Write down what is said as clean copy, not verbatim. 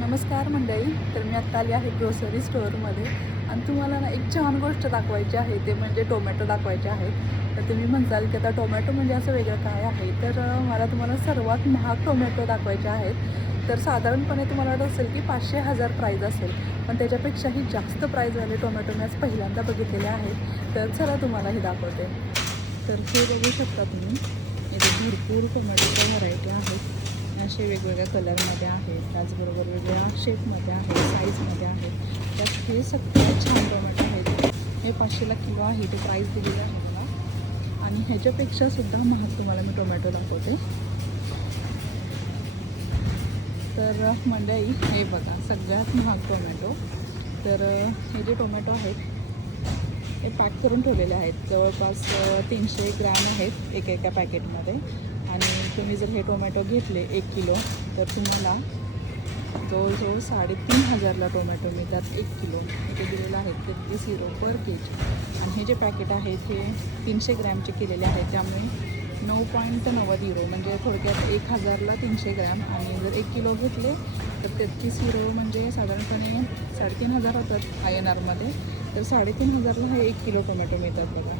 नमस्कार मंडळी. तर मी आत्ता आली आहे ग्रोसरी स्टोअरमध्ये आणि तुम्हाला ना एक छान गोष्ट दाखवायची आहे, ते म्हणजे टोमॅटो दाखवायचे आहेत. तर तुम्ही म्हणताल की आता टोमॅटो म्हणजे असं वेगळं काय आहे, तर मला तुम्हाला सर्वात महाग टोमॅटो दाखवायचे आहेत. तर साधारणपणे तुम्हाला वाटत असेल की 500-1000 प्राईज असेल, पण त्याच्यापेक्षाही जास्त प्राईजवाले टोमॅटो मी आज पहिल्यांदा बघितलेले आहेत. तर चला तुम्हाला हे दाखवते. तर हे बघू शकता तुम्ही, इथे भरपूर टोमॅटोच्या व्हरायटी आहेत. असे वेगवेगळ्या कलरमध्ये आहेत, त्याचबरोबर वेगवेगळ्या शेपमध्ये आहेत, साईजमध्ये आहेत. त्यात हे सगळे छान टोमॅटो आहेत. हे 500ला किलो आहे, ते प्राईस दिलेलं आहे मला. आणि ह्याच्यापेक्षा सुद्धा महाग तुम्हाला मी टोमॅटो दाखवते. तर मंडळी हे बघा, सगळ्यात महाग टोमॅटो. तर हे जे टोमॅटो आहेत हे पॅक करून ठेवलेले आहेत. जवळपास 300 ग्रॅम आहेत एका पॅकेटमध्ये. आणि तुम्ही जर हे टोमॅटो घेतले 1 किलो, तर तुम्हाला जवळजवळ 3500ला टोमॅटो मिळतात 1 किलो. इथे दिलेलं आहे 33 युरो पर केजी. आणि हे जे पॅकेट आहेत हे 300 ग्रॅमचे केलेले आहेत, त्यामुळे 9.90 युरो, म्हणजे थोडक्यात 1000ला 300 ग्रॅम. आणि जर 1 किलो घेतले तर 33 युरो, म्हणजे साधारणपणे 3500 होतात INRमध्ये. तर 3500ला हे 1 किलो टोमॅटो मिळतात बघा.